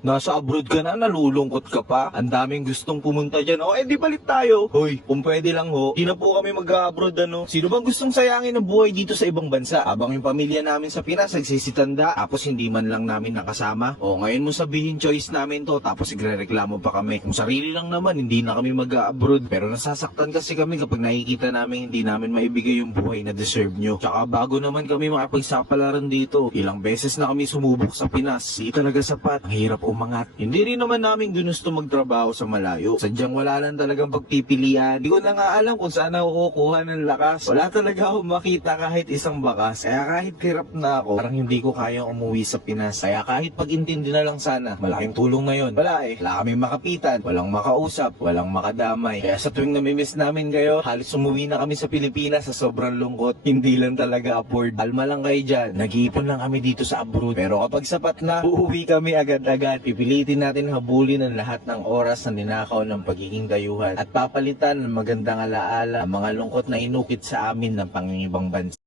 Nasa abroad ka na, nalulungkot ka pa. Ang daming gustong pumunta dyan. O, di balik tayo. Hoy, kung pwede lang ho, di na po kami mag-abroad ano. Sino bang gustong sayangin ang buhay dito sa ibang bansa? Habang yung pamilya namin sa Pinas nagsisitanda, tapos hindi man lang namin nakasama. O, ngayon mo sabihin choice namin to, tapos igrereklamo pa kami. Kung sarili lang naman, hindi na kami mag-abroad. Pero nasasaktan kasi kami kapag nakikita namin hindi namin maibigay yung buhay na deserve nyo. Tsaka bago naman kami makipagsapalaran dito, ilang beses na kami sumubok sa Pinas. Di talaga sapat. Ang hirap umangat. Hindi rin naman namin ginusto magtrabaho sa malayo. Sadyang wala lang talagang pagpipilian. Di ko na nga alam kung saan ako kukuha ng lakas. Wala talaga ako makita kahit isang bakas. Kaya kahit hirap na ako, parang hindi ko kayang umuwi sa Pinas. Kaya kahit pag-intindi na lang sana, malaking tulong ngayon. Wala eh. Wala kami makapitan, walang makausap, walang makadamay. Kaya sa tuwing namimiss namin kayo, halos umuwi na kami sa Pilipinas sa sobrang lungkot. Hindi lang talaga afford. Alma lang kayo dyan. Nag-iipon lang kami dito sa abroad. Pero kapag sapat na, uuwi kami agad-agad. Pipilitin natin habulin ang lahat ng oras na ninakaw ng pagiging dayuhan at papalitan ng magandang alaala ang mga lungkot na inukit sa amin ng pangingibang bansa.